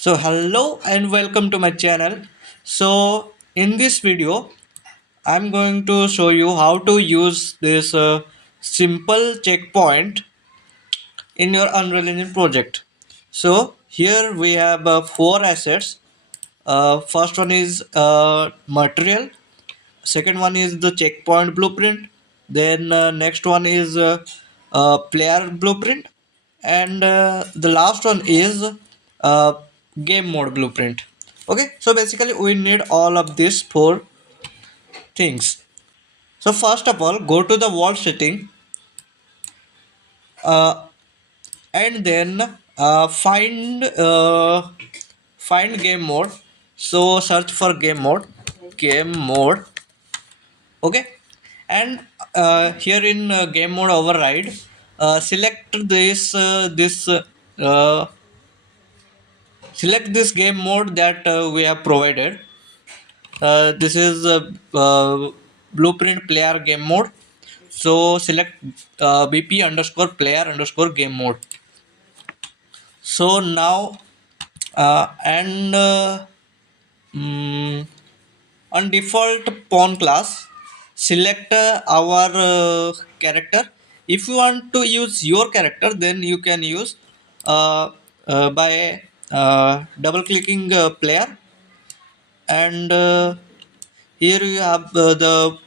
So hello and welcome to my channel. So in this video I'm going to show you how to use this simple checkpoint in your Unreal Engine project. So here we have four assets. First one is material, second one is the checkpoint blueprint, then next one is player blueprint, and the last one is uh, game mode blueprint. Okay, so basically we need all of these four things. So first of all, go to the world setting, uh, and then find game mode. So search for game mode. Okay, and here in game mode override, select uh, select this game mode that we have provided. This is blueprint player game mode. So select bp underscore player underscore game mode. So now and mm, on default pawn class, select our character. If you want to use your character, then you can use by double clicking player, and here you have the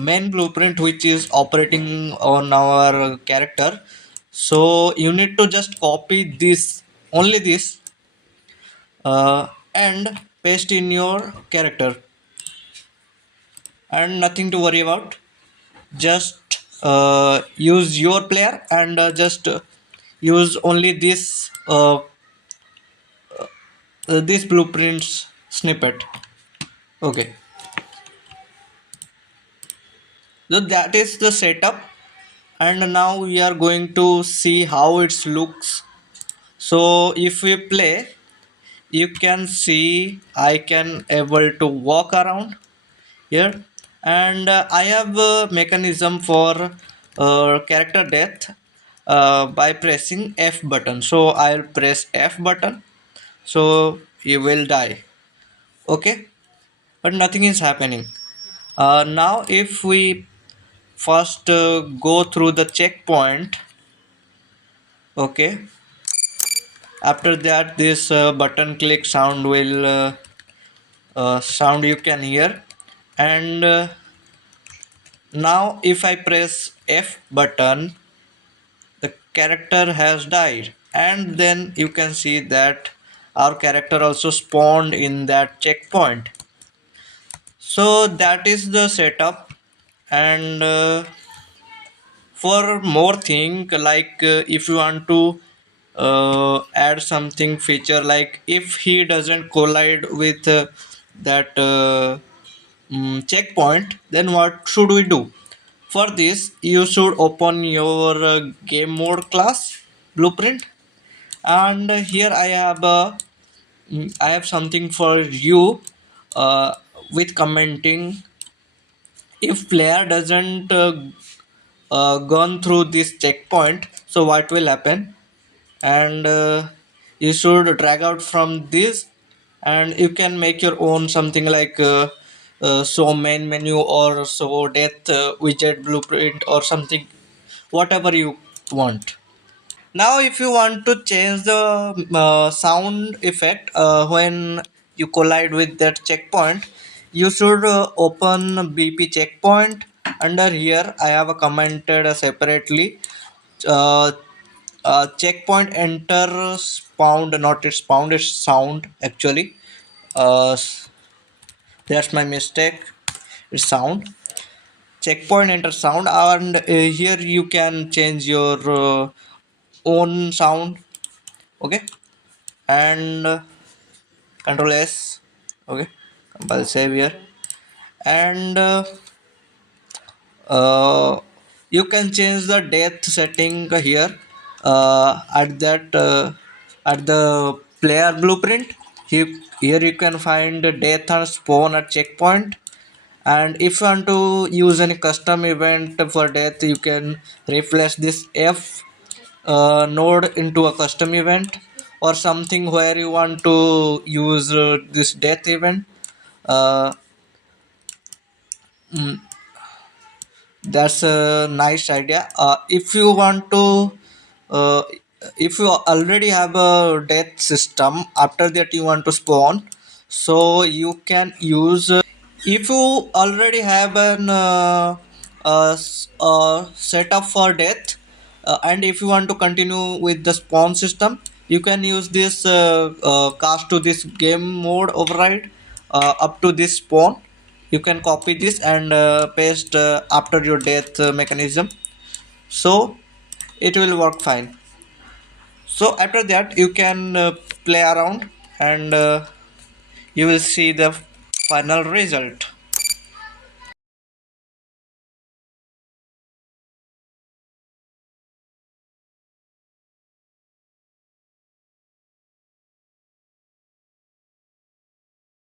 main blueprint which is operating on our character. So you need to just copy this, only this, and paste in your character, and nothing to worry about. Just use your player, and just use only this blueprints snippet. Okay, so that is the setup, and now we are going to see how it looks. So if we play, you can see I can able to walk around here, and I have a mechanism for character death by pressing F button. So I'll press F button, so you will die. Okay, but nothing is happening. Now if we first go through the checkpoint. Okay, after that this button click sound will sound you can hear, and now if I press F button, the character has died, and then you can see that our character also spawned in that checkpoint. So that is the setup, and for more thing, like if you want to add something feature, like if he doesn't collide with that checkpoint, then what should we do? For this you should open your game mode class blueprint, and here I have something for you with commenting. If player doesn't gone through this checkpoint, so what will happen? And you should drag out from this, and you can make your own something like show main menu or show death widget blueprint or something, whatever you want. Now if you want to change the sound effect when you collide with that checkpoint, you should open bp checkpoint. Under here I have commented separately, uh, checkpoint enter pound, not its pound, it's sound actually. That's my mistake, it's sound. Checkpoint enter sound, and here you can change your own sound. Okay, and control s. Okay, compile save here, and you can change the depth setting here at the player blueprint. Here you can find death and spawn at checkpoint, and if you want to use any custom event for death, you can replace this F node into a custom event, or something where you want to use this death event. uh, mm, that's a nice idea. If you want to uh, if you already have a death system, after that you want to spawn, so you can use if you already have an setup for death, and if you want to continue with the spawn system, you can use this cast to this game mode override up to this spawn. You can copy this and paste after your death mechanism, so it will work fine. So after that you can play around, and you will see the final result.